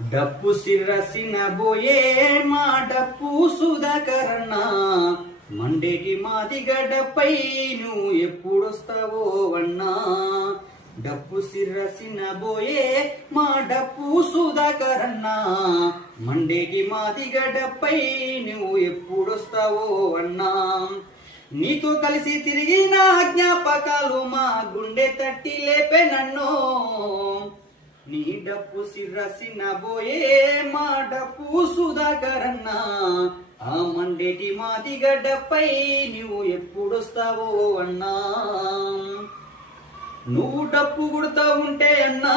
డప్పు సిరసిన బోయే మా డప్పు సుధాకరన్నా మండేటి మాది గడ్డపై నువ్వు ఎప్పుడొస్తావో అన్నా. డప్పు సిరసిన బోయే మా డప్పు సుధాకరన్నా మండేటి మాది గడ్డపై నువ్వు ఎప్పుడొస్తావో అన్నా. నీతో కలిసి తిరిగిన జ్ఞాపకాలు మా గుండె తట్టి లేపే నన్ను. నీ డప్పు సిరసిన బోయే మా డప్పు సుధాకరన్నా ఆ మండేటి మాది గడ్డపై నువ్వు ఎప్పుడొస్తావో అన్నా. నువ్వు డప్పు కొడుతా ఉంటే అన్నా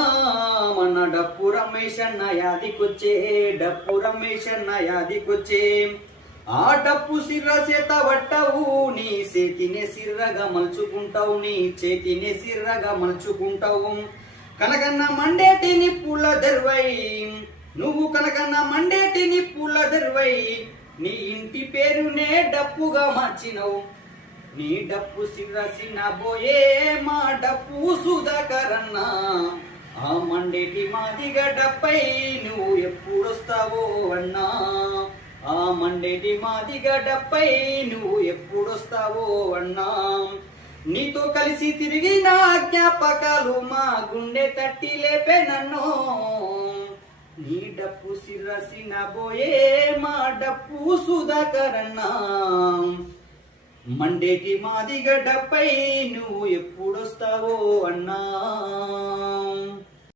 మన డప్పు రమేష్ అన్న యాదికొచ్చే. డప్పు రమేష్ అన్న యాదికొచ్చే. ఆ డప్పు సిర్ర చేత పట్టవు నీ చేతినే సిర్రగా మలుచుకుంటావు. నీ చేతినే సిర్రగా మలుచుకుంటావు. కనకన్న మండేటి నిప్పుల దెర్వై నువ్వు కనకన్న మండేటి నిప్పుల దెర్వై నీ ఇంటి పేరునే డప్పుగా మార్చినవు. నీ డప్పు సిరసిన బోయే మా డప్పు సుధాకరన్నా ఆ మండేటి మాది గడ్డపై నువ్వు ఎప్పుడొస్తావో అన్నా. ఆ మండేటి మాది గడ్డపై నువ్వు ఎప్పుడొస్తావో అన్నా. నీతో కలిసి తిరిగిన జ్ఞాపకాలు మా గుండె తట్టి లేపే నన్ను. నీ డప్పు సిరసిన బోయే మా డప్పు సుధాకరన్నా మండేటి మాది గడ్డపై నువ్వు ఎప్పుడొస్తావో అన్నా.